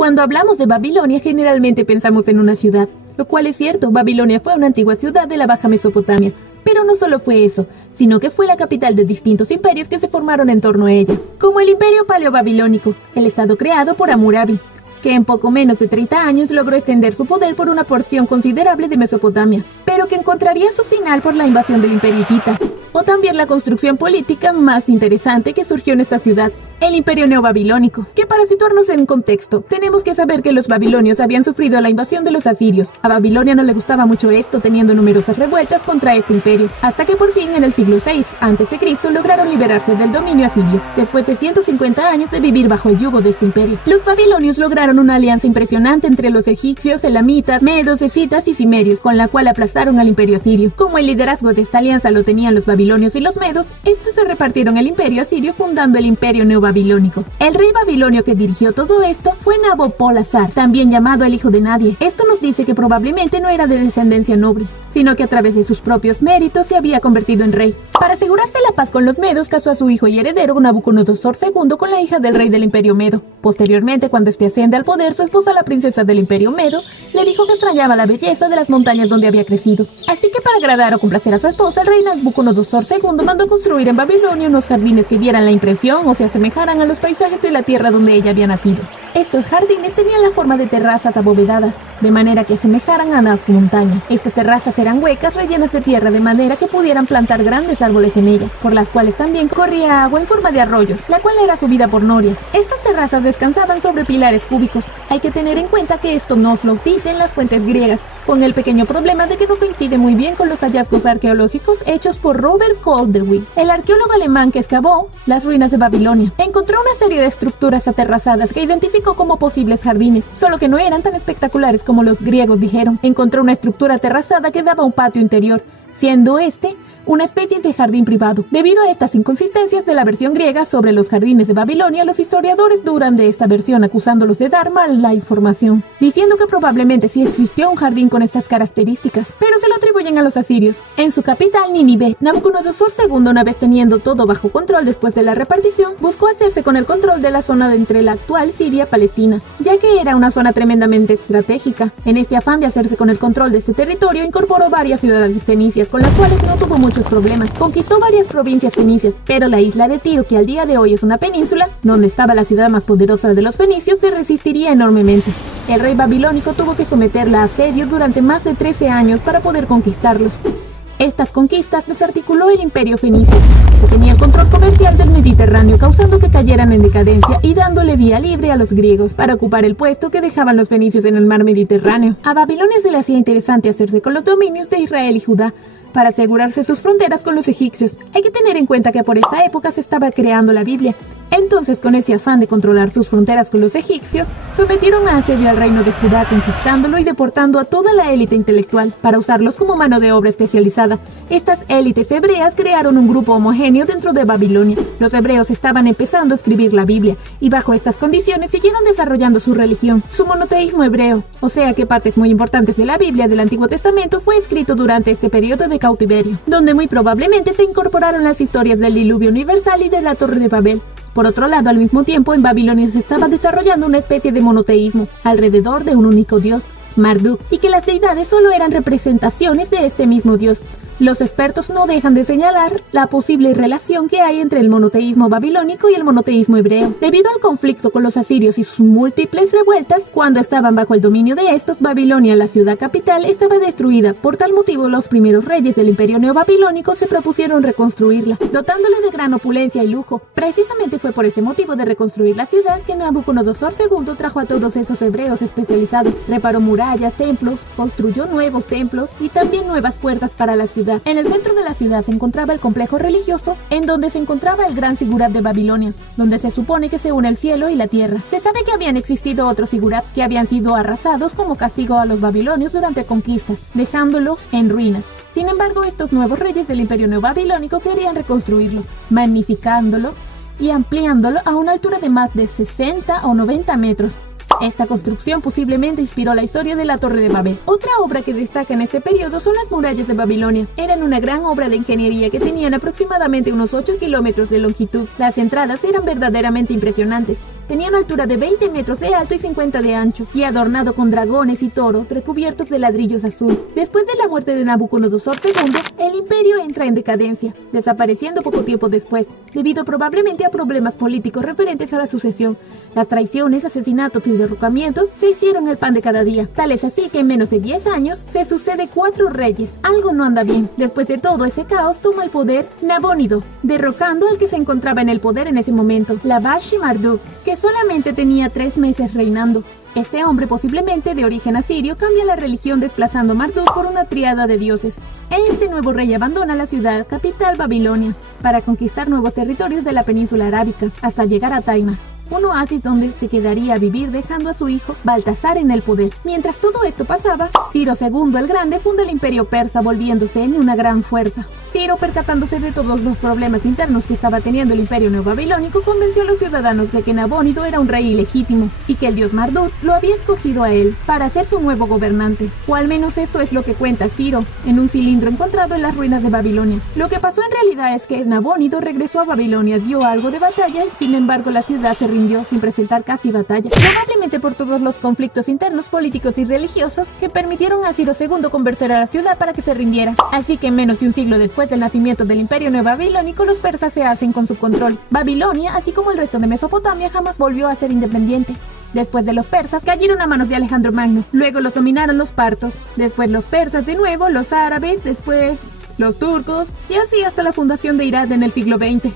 Cuando hablamos de Babilonia, generalmente pensamos en una ciudad, lo cual es cierto. Babilonia fue una antigua ciudad de la Baja Mesopotamia. Pero no solo fue eso, sino que fue la capital de distintos imperios que se formaron en torno a ella, como el Imperio Paleobabilónico, el estado creado por Hammurabi, que en poco menos de 30 años logró extender su poder por una porción considerable de Mesopotamia, pero que encontraría su final por la invasión del Imperio Hitita, o también la construcción política más interesante que surgió en esta ciudad, el Imperio Neobabilónico, que para situarnos en contexto, tenemos que saber que los babilonios habían sufrido la invasión de los asirios. A Babilonia no le gustaba mucho esto, teniendo numerosas revueltas contra este imperio, hasta que por fin en el siglo VI a.C. lograron liberarse del dominio asirio, después de 150 años de vivir bajo el yugo de este imperio. Los babilonios lograron una alianza impresionante entre los egipcios, elamitas, medos, escitas y cimerios, con la cual aplastaron al imperio asirio. Como el liderazgo de esta alianza lo tenían los babilonios y los medos, estos se repartieron el imperio asirio fundando el imperio neobabilónico. El rey babilonio que dirigió todo esto fue Nabopolassar, también llamado el hijo de nadie. Esto nos dice que probablemente no era de descendencia noble, sino que a través de sus propios méritos se había convertido en rey. Para asegurarse la paz con los medos, casó a su hijo y heredero Nabucodonosor II con la hija del rey del imperio medo. Posteriormente, cuando este asciende al poder, su esposa, la princesa del imperio medo, le dijo que extrañaba la belleza de las montañas donde había crecido. Así que para agradar o complacer a su esposa, el rey Nabucodonosor II mandó construir en Babilonia unos jardines que dieran la impresión o se asemejaran a los paisajes de la tierra donde ella había nacido. Estos jardines tenían la forma de terrazas abovedadas, de manera que asemejaran a las montañas. Estas terrazas eran huecas rellenas de tierra de manera que pudieran plantar grandes árboles en ellas, por las cuales también corría agua en forma de arroyos, la cual era subida por norias. Estas terrazas descansaban sobre pilares cúbicos. Hay que tener en cuenta que esto nos lo dicen las fuentes griegas, con el pequeño problema de que no coincide muy bien con los hallazgos arqueológicos hechos por Robert Calderwood, el arqueólogo alemán que excavó las ruinas de Babilonia. Encontró una serie de estructuras aterrazadas que identificó como posibles jardines, solo que no eran tan espectaculares como los griegos dijeron. Encontró una estructura aterrazada que daba a un patio interior, siendo este una especie de jardín privado. Debido a estas inconsistencias de la versión griega sobre los jardines de Babilonia, los historiadores dudan de esta versión, acusándolos de dar mal la información, diciendo que probablemente sí existió un jardín con estas características, pero se lo atribuyen a los asirios. En su capital, Nínive, Nabucodonosor II, una vez teniendo todo bajo control después de la repartición, buscó hacerse con el control de la zona de entre la actual Siria y Palestina, ya que era una zona tremendamente estratégica. En este afán de hacerse con el control de este territorio, incorporó varias ciudades fenicias, con las cuales no tuvo muchos problemas. Conquistó varias provincias fenicias, pero la isla de Tiro, que al día de hoy es una península, donde estaba la ciudad más poderosa de los fenicios, se resistiría enormemente. El rey babilónico tuvo que someterla a asedio durante más de 13 años para poder conquistarlos. Estas conquistas desarticuló el imperio fenicio, que tenía el control comercial del Mediterráneo, causando que cayeran en decadencia y dándole vía libre a los griegos para ocupar el puesto que dejaban los fenicios en el mar Mediterráneo. A Babilonia se le hacía interesante hacerse con los dominios de Israel y Judá, para asegurarse sus fronteras con los egipcios. Hay que tener en cuenta que por esta época se estaba creando la Biblia. Entonces, con ese afán de controlar sus fronteras con los egipcios, sometieron a asedio al reino de Judá, conquistándolo y deportando a toda la élite intelectual para usarlos como mano de obra especializada. Estas élites hebreas crearon un grupo homogéneo dentro de Babilonia. Los hebreos estaban empezando a escribir la Biblia, y bajo estas condiciones siguieron desarrollando su religión, su monoteísmo hebreo, o sea que partes muy importantes de la Biblia del Antiguo Testamento fue escrito durante este periodo de cautiverio, donde muy probablemente se incorporaron las historias del diluvio universal y de la Torre de Babel. Por otro lado, al mismo tiempo, en Babilonia se estaba desarrollando una especie de monoteísmo alrededor de un único dios, Marduk, y que las deidades solo eran representaciones de este mismo dios. Los expertos no dejan de señalar la posible relación que hay entre el monoteísmo babilónico y el monoteísmo hebreo. Debido al conflicto con los asirios y sus múltiples revueltas, cuando estaban bajo el dominio de estos, Babilonia, la ciudad capital, estaba destruida. Por tal motivo, los primeros reyes del imperio neobabilónico se propusieron reconstruirla, dotándole de gran opulencia y lujo. Precisamente fue por este motivo de reconstruir la ciudad que Nabucodonosor II trajo a todos esos hebreos especializados, reparó murallas, templos, construyó nuevos templos y también nuevas puertas para la ciudad. En el centro de la ciudad se encontraba el complejo religioso, en donde se encontraba el gran sigurat de Babilonia, donde se supone que se une el cielo y la tierra. Se sabe que habían existido otros sigurat que habían sido arrasados como castigo a los babilonios durante conquistas, dejándolos en ruinas. Sin embargo, estos nuevos reyes del imperio neobabilónico querían reconstruirlo, magnificándolo y ampliándolo a una altura de más de 60 o 90 metros. Esta construcción posiblemente inspiró la historia de la Torre de Babel. Otra obra que destaca en este periodo son las murallas de Babilonia. Eran una gran obra de ingeniería que tenían aproximadamente unos 8 kilómetros de longitud. Las entradas eran verdaderamente impresionantes. Tenía una altura de 20 metros de alto y 50 de ancho, y adornado con dragones y toros recubiertos de ladrillos azul. Después de la muerte de Nabucodonosor II, el imperio entra en decadencia, desapareciendo poco tiempo después, debido probablemente a problemas políticos referentes a la sucesión. Las traiciones, asesinatos y derrocamientos se hicieron el pan de cada día. Tal es así que en menos de 10 años se sucede 4 reyes. Algo no anda bien. Después de todo ese caos toma el poder Nabónido, derrocando al que se encontraba en el poder en ese momento, Labash-Marduk, que solamente tenía 3 meses reinando. Este hombre, posiblemente de origen asirio, cambia la religión desplazando a Marduk por una tríada de dioses. Este nuevo rey abandona la ciudad capital Babilonia para conquistar nuevos territorios de la península arábica hasta llegar a Taima, un oasis donde se quedaría a vivir dejando a su hijo Baltasar en el poder. Mientras todo esto pasaba, Ciro II el Grande funda el imperio persa volviéndose en una gran fuerza. Ciro, percatándose de todos los problemas internos que estaba teniendo el imperio neobabilónico, convenció a los ciudadanos de que Nabónido era un rey ilegítimo y que el dios Marduk lo había escogido a él para ser su nuevo gobernante. O al menos esto es lo que cuenta Ciro en un cilindro encontrado en las ruinas de Babilonia. Lo que pasó en realidad es que Nabónido regresó a Babilonia, dio algo de batalla y sin embargo la ciudad se rindió sin presentar casi batalla, probablemente por todos los conflictos internos, políticos y religiosos que permitieron a Ciro II convencer a la ciudad para que se rindiera. Así que en menos de un siglo después del nacimiento del imperio neobabilónico, los persas se hacen con su control. Babilonia, así como el resto de Mesopotamia, jamás volvió a ser independiente. Después de los persas, cayeron a manos de Alejandro Magno. Luego los dominaron los partos. Después los persas de nuevo, los árabes, después los turcos, y así hasta la fundación de Irak en el siglo XX.